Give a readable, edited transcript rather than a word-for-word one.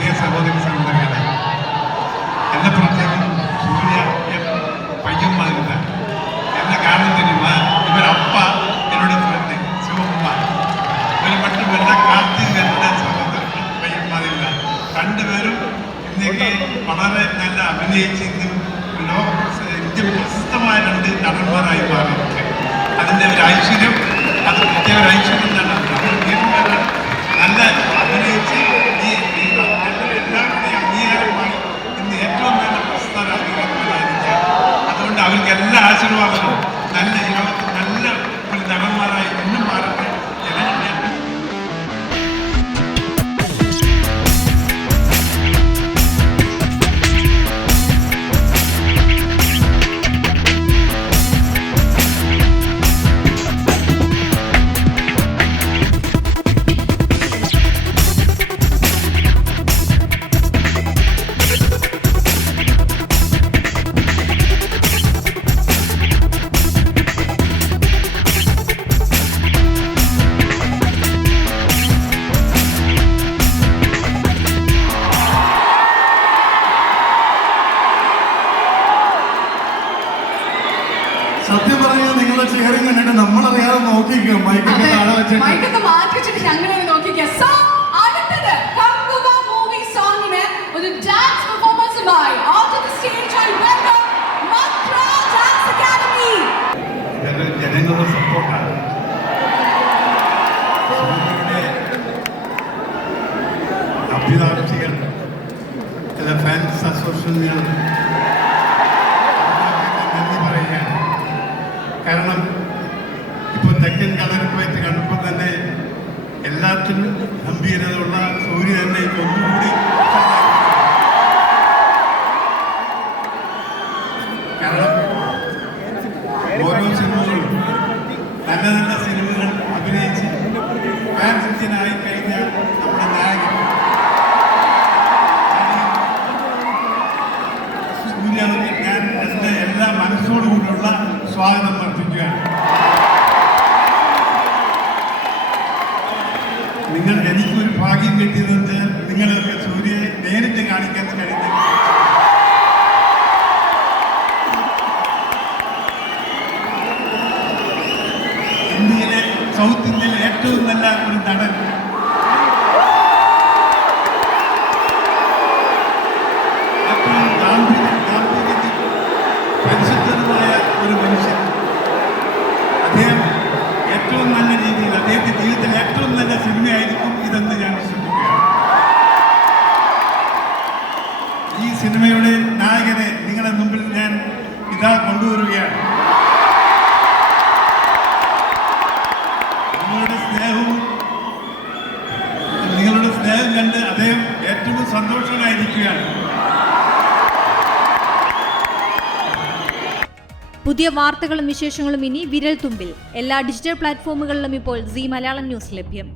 പ്രിയ സഹോദരി സഹോദരങ്ങളെ, എന്നെ പ്രത്യേകം സൂര്യ പയ്യന്മാരില്ല എന്നെ കാണുന്ന தெரியுமா? ഇവരപ്പ എന്നോട് ഫ്രണ്ട് ശിവകുമാർ, ഇവർ മറ്റും എല്ലാ കാർത്തിക് എന്റെ സഹോദരൻ പയ്യന്മാരില്ല. രണ്ടുപേരും ഇന്നേക്ക് വളരെ നല്ല അഭിനയിച്ച് ഇന്ത്യ പ്രശസ്തമായ രണ്ട് നടന്മാരായി മാറിയിട്ട് അതിൻ്റെ ഒരു ഐശ്വര്യം, അത് പ്രത്യേക ഒരു ഐശ്വര്യം തന്നെ. നല്ല അഭിനയിച്ച് എല്ലാവരുടെയും അംഗീകാരമായി ഇന്ന് ഏറ്റവും നല്ല പ്രശസ്തരായിരിക്കുക. അതുകൊണ്ട് അവർക്ക് എല്ലാ ആശീർവാദങ്ങളും നല്ല ലോകത്ത് നല്ല ഒരു നടന്മാരായി എന്നും മാറട്ടെ. സത്യം പറഞ്ഞാൽ നിങ്ങളെ ചെയറിങ് കണ്ടിട്ട് നമ്മളറിയാതെ നോക്കിക്കോ. മൈക്കൊക്കെ മാറ്റി വെച്ചിട്ട് ഞങ്ങളെ നോക്കിക്കുക. സോ അടുത്തത് കങ്കുവ മൂവി സോങ്ങിന് ഒരു ഡാൻസ് പെർഫോമൻസുമായി on the stage I welcome Mathra dance academy. ജനങ്ങളുടെ സപ്പോർട്ടാണ്. അഭ്യുദാക്ഷികൾ, ചില ഫാൻസ് അസോസിയേഷനുകൾ നന്ദി പറയുകയാണ്. കാരണം ഇപ്പോൾ തെക്കൻ കളരിപ്പയറ്റ് കണ്ടപ്പോൾ തന്നെ എല്ലാത്തിനും ഗംഭീരതയുള്ള സൂര്യ തന്നെ ഒന്നുകൂടി. കാരണം ഓരോ സിനിമകളും നല്ല നല്ല സിനിമകൾ അഭിനയിച്ച് ഫാൻ ഇന്ത്യനായി കഴിഞ്ഞ നമ്മുടെ നായകൻ സൂര്യ ഞാൻ എൻ്റെ എല്ലാ മനസ്സോടുകൂടിയുള്ള സ്വാഗതം അർപ്പിക്കുകയാണ്. എനിക്കൊരു ഭാഗ്യം കിട്ടിയതെന്ന് നിങ്ങളൊക്കെ സൂര്യയെ നേരിട്ട് കാണിക്കാൻ കഴിഞ്ഞു. ഇന്ത്യയിലെ സൗത്ത് ഇന്ത്യയിലെ ഏറ്റവും നല്ല ഒരു നടൻ, ഏറ്റവും ഗാംഭീര്യത്തിൽ പരിശുദ്ധമായ ഒരു മനുഷ്യൻ. അദ്ദേഹം ഏറ്റവും നല്ല രീതിയിൽ അദ്ദേഹത്തിന്റെ ജീവിതത്തിൽ ഏറ്റവും നല്ല സിനിമയായിരിക്കും ഇതെന്ന് ഞാൻ വിശ്വസിക്കുകയാണ്. ഈ സിനിമയുടെ നായകനെ നിങ്ങളുടെ മുമ്പിൽ ഞാൻ ഇതാ കൊണ്ടുവരികയാണ്. നിങ്ങളുടെ സ്നേഹം കണ്ട് അദ്ദേഹം ഏറ്റവും സന്തോഷമായിരിക്കുകയാണ്. പുതിയ വാർത്തകളും വിശേഷങ്ങളും ഇനി വിരൽ തുമ്പിൽ. എല്ലാ ഡിജിറ്റൽ പ്ലാറ്റ്ഫോമുകളിലും ഇപ്പോൾ സീ മലയാളം ന്യൂസ് ലഭ്യം.